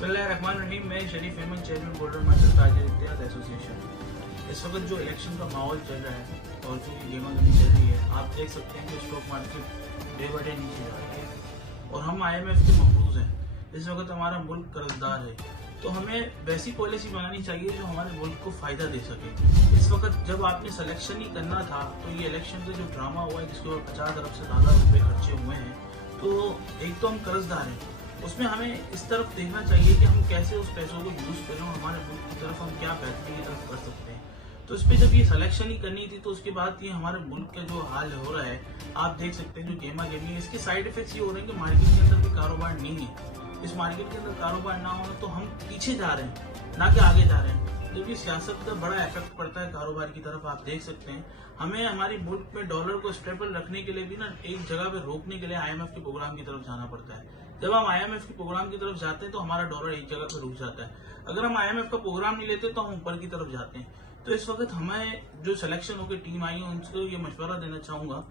बिस्मिल्लाहिर्रहमानिर्रहीम। मैं Sharif Ahmad, chairman golden market ताजिर इत्तेहाद एसोसिएशन। इस वक्त जो इलेक्शन का माहौल चल रहा है और जो गेमागर्दी चल रही है, आप देख सकते हैं कि stock market day by day नीचे जा रही है और हम IMF के मकरूज हैं। इस वक्त हमारा मुल्क कर्जदार है, तो हमें वैसी पॉलिसी बनानी चाहिए जो हमारे मुल्क को फायदा दे सके। इस वक्त जब आपने सिलेक्शन ही करना था, तो ये इलेक्शन का जो ड्रामा हुआ है जिसके ऊपर 50 अरब से ज़्यादा रुपए खर्चे हुए हैं, तो एक तो हम कर्जदार हैं, उसमें हमें इस तरफ देखना चाहिए कि हम कैसे उस पैसों को यूज करें और हमारे मुल्क की तरफ हम क्या बेहतरी की तरफ कर सकते हैं। तो इस पे जब ये सिलेक्शन ही करनी थी, तो उसके बाद ये हमारे मुल्क का जो हाल हो रहा है, आप देख सकते हैं जो गेमा गेमी है, इसके साइड इफेक्ट्स ये हो रहे हैं कि मार्केट के अंदर कोई कारोबार नहीं है। इस मार्केट के अंदर कारोबार ना होना तो हम पीछे जा रहे हैं, ना कि आगे जा रहे हैं। जब ये सियासत का बड़ा इफेक्ट पड़ता है कारोबार की तरफ, आप देख सकते हैं हमें हमारी मुल्क में डॉलर को स्टेबल रखने के लिए भी ना एक जगह पे रोकने के लिए IMF के प्रोग्राम की तरफ जाना पड़ता है। जब हम IMF के प्रोग्राम की तरफ जाते हैं तो हमारा डॉलर एक जगह पे रुक जाता है। अगर हम IMF का प्रोग्राम नहीं लेते तो हम ऊपर की तरफ जाते हैं। तो इस वक्त हमें जो सिलेक्शन होकर टीम आई है, उनको ये मशवरा देना चाहूंगा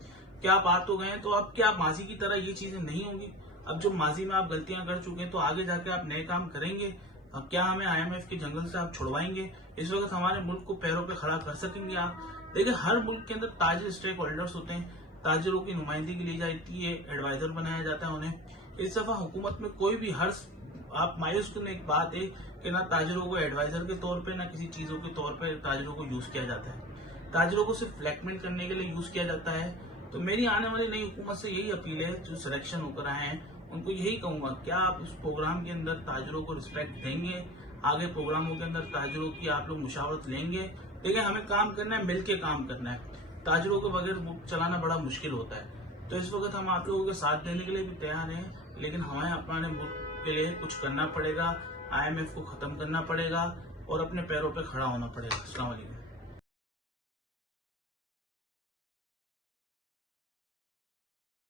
कि आप आ तो गए, तो अब क्या माजी की तरह ये चीजें नहीं होंगी? अब जो माजी में आप गलतियां कर चुके हैं, तो आगे जाके आप नए काम करेंगे। अब क्या हमें IMF के जंगल से आप छुड़वाएंगे? इस वक्त हमारे मुल्क को पैरों पे खड़ा कर सकेंगे आप? देखिए, हर मुल्क के अंदर ताजिर स्टेक होल्डर्स होते हैं, ताजिरों की नुमाइंदगी ली जाती है, एडवाइजर बनाया जाता है उन्हें। इस दफा हुकूमत में कोई भी आप मायूस करने एक बात है कि ना ताजिरों को एडवाइजर के तौर पे, ना किसी चीजों के तौर पे ताजिरों को यूज किया जाता है। ताजिरों को सिर्फ ब्लैकमेल करने के लिए यूज किया जाता है। तो मेरी आने वाली नई हुकूमत से यही अपील है, जो सिलेक्शन होकर आए हैं उनको यही कहूंगा, क्या आप उस प्रोग्राम के अंदर ताजिरों को रिस्पेक्ट देंगे? आगे प्रोग्रामों के अंदर ताजिरों की आप लोग मुशावरत लेंगे? देखिए, हमें काम करना है, मिलके काम करना है। ताजिरों के बगैर मुल्क चलाना बड़ा मुश्किल होता है। तो इस वक्त हम आप लोगों के साथ देने के लिए भी तैयार हैं, लेकिन हमें अपने मुल्क के लिए कुछ करना पड़ेगा। IMF को खत्म करना पड़ेगा और अपने पैरों पर खड़ा होना पड़ेगा। अस्सलाम वालेकुम।